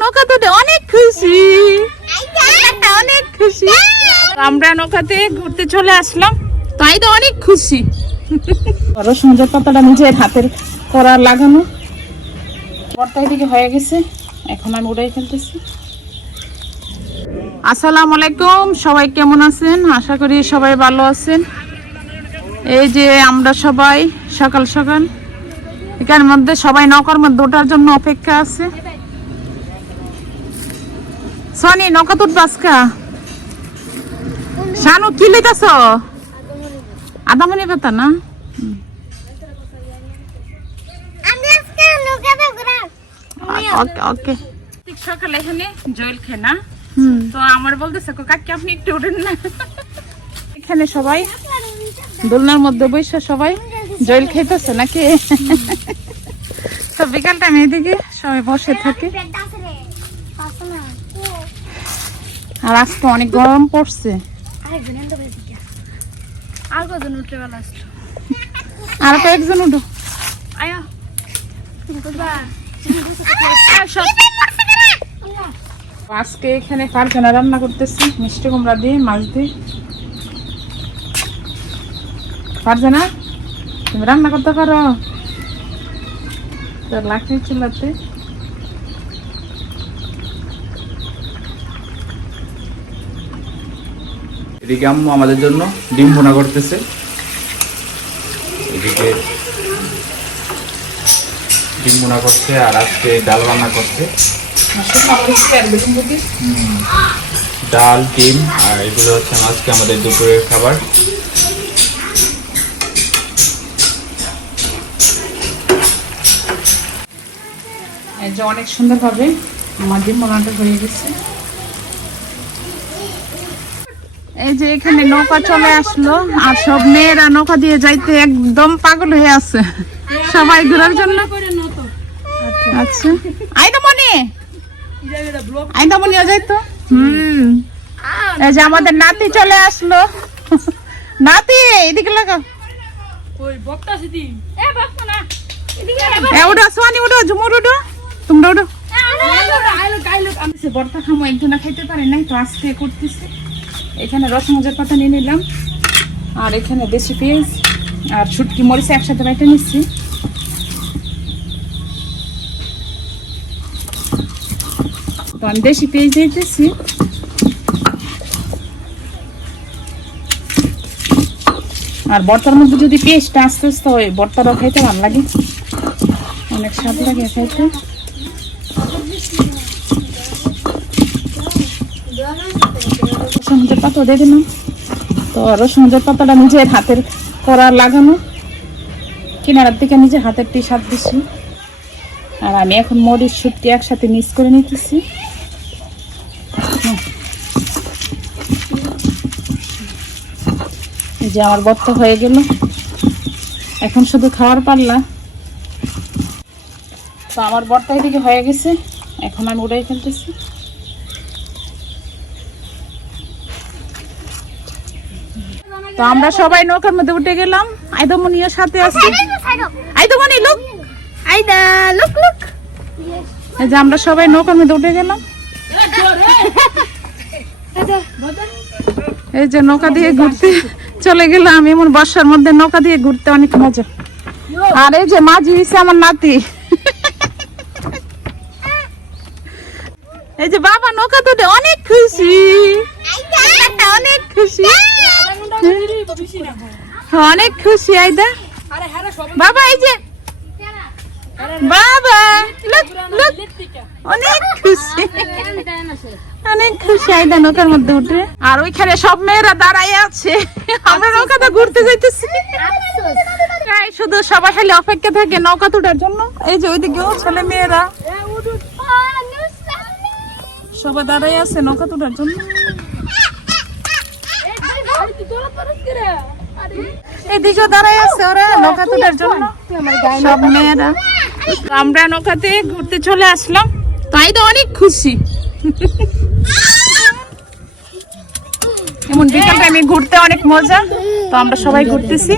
নৌকা তুলে অনেক খুশি। অনেক খুশি। আমরা নৌকাতে ঘুরতে চলে আসলাম। তাই তো অনেক খুশি। রসুনের পাতাটা নিজের হাতের করা লাগানো। বর্তা এদিকে হয়ে গেছে। এখন আমি উড়াই ফেলতেছি। আসসালামু আলাইকুম। সবাই কেমন আছেন? আশা করি সবাই ভালো আছেন। এই যে আমরা সবাই সকাল সকাল। এখানের মধ্যে সবাই নৌকার মধ্যে ওঠার জন্য অপেক্ষা আছে। সনি নৌকা তুট বাসকা শানু কি লইতাছ? আদামনি বেতা না? আমি আজকে ওকে ওকে। সকালে এখানে জয়েল খে না? তো আমার বলতেছে "কো কাকি আপনি একটু উঠেন না? এখানে সবাই দোলনার মধ্যে বসে সবাই জয়েল খাইতেছে নাকি? তো বিকাল টাইম এদিকে সবাই বসে থাকে। আর আজকে অনেক গরম পড়ছে। আর কজন উঠে আসলো? আর কয়েকজন উঠো। আয়া। আজকে এখানে ফারখানা রান্না করতেছি মিষ্টি কুমড়া দিয়ে মাছ দিয়ে। ফারজানা তুমি রান্না করতে পারো? তো লাকড়ি চুলাতে। এদিকে আম্মু আমাদের জন্য ডিম ভুনা করতেছে। এদিকে ডিম ভুনা করছে আর আজকে ডাল রান্না করছে। ডাল, ডিম, আর এগুলো হচ্ছে আজকে আমাদের দুপুরের খাবার। অনেক সুন্দরভাবে আমার ডিম বোনাটা হয়ে গেছে। এই যে এখানে নৌকা চলে আসলো আর সব মেয়েরা নৌকা দিয়ে যাইতে একদম পাগল হয়ে আছে। সবাই ঘোরার জন্য। আচ্ছা। আইদামনি আইদামনিও যাইতো? হুম। এই যে আমাদের নাতি চলে আসলো। নাতি এদিকে লাগা। এ উঠো সোয়ানি উঠো ঝুমুর উঠো। তোমরা উঠো। বর্তা খামো একজনা খাইতে পারে নাই তো আজকে করতেছি। এখানে রস মজার পাতা নিয়ে নিলাম। আর এখানে দেশি পেঁয়াজ আর ছুটকি মরিচ একসাথে বাইটা নিচ্ছি। তো আমি দেশি পেঁয়াজ দিয়ে দিচ্ছি আর বর্তার মধ্যে যদি পেস্টটা আস্তে আস্তে হয়, বর্তাটাও খাইতে ভালো লাগে। অনেক স্বাদ লাগে খাইতে। রসুনের পাতা দিয়ে দিলাম। তো রসুনের পাতাটা নিজের হাতের করা লাগানো। কিনারার দিকে নিজের হাতের টি স্বাদ দিচ্ছি আর আমি এখন মরিচ শুটকি একসাথে মিক্স করে নিতেছি। এই যে আমার বত্ত হয়ে গেল। এখন শুধু খাওয়ার পারলা তো আমার বর্তা এদিকে হয়ে গেছে। এখন আমি উড়াই ফেলতেছি। তো আমরা সবাই নৌকার মধ্যে উঠে গেলাম। আইদমনিও সাথে আছে। আইদমনি লোক। আইদা লুক লুক। এই যে আমরা সবাই নৌকার মধ্যে উঠে গেলাম। এই যে নৌকা দিয়ে ঘুরতে চলে গেলাম। এমন বর্ষার মধ্যে নৌকা দিয়ে ঘুরতে অনেক মজা। আর এই যে মাঝি হয়েছে আমার নাতি। এই যে বাবা নৌকা তুলে অনেক খুশি। অনেক খুশি। অনেক খুশি আইদা। বাবা এই যে। বাবা অনেক খুশি। অনেক খুশি আইদা নৌকার মধ্যে উঠে। আর ওইখানে সব মেয়েরা দাঁড়াই আছে। আমরা নৌকাতে ঘুরতে যাইতেছি। তাই শুধু সবাই খালি অপেক্ষা থাকে নৌকা তোঠার জন্য। এই যে ওইদিকেও ছেলে মেয়েরা। সবাই দাঁড়াই আছে নৌকা তোঠার জন্য। এদিকে দাঁড়াই আছে ওরা নৌকা তোঠার জন্য। সব মেয়েরা। আমরা নৌকাতে ঘুরতে চলে আসলাম। তাই তো অনেক খুশি। এমন বিকাল টাইমে ঘুরতে অনেক মজা তো আমরা সবাই ঘুরতেছি।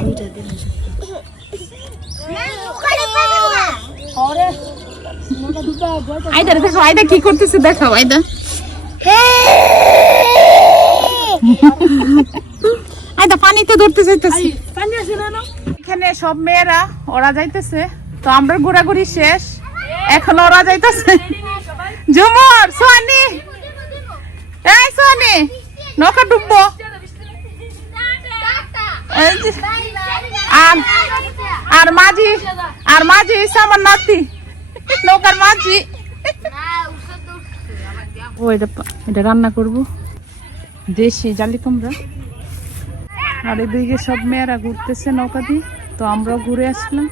আইদা দেখো আইদা কি করতেছে দেখাও আইদা আইদা পানিতে ধরতে যাইতেছি। এখানে সব মেয়েরা, ওরা যাইতেছে। তো আমরা ঘোরাঘুরি শেষ। এখন ওরা যাইতেছে। ঝুমুর সোয়ানি এই সোয়ানি নৌকা ডুববো। আর আর মাঝি আর মাঝি আমার নাতি। নৌকার মাঝি। ও, এটা এটা রান্না করব। দেশি জালি কুমড়া আর এদিকে সব মেয়েরা ঘুরতেছে নৌকা দিয়ে তো আমরাও ঘুরে আসলাম।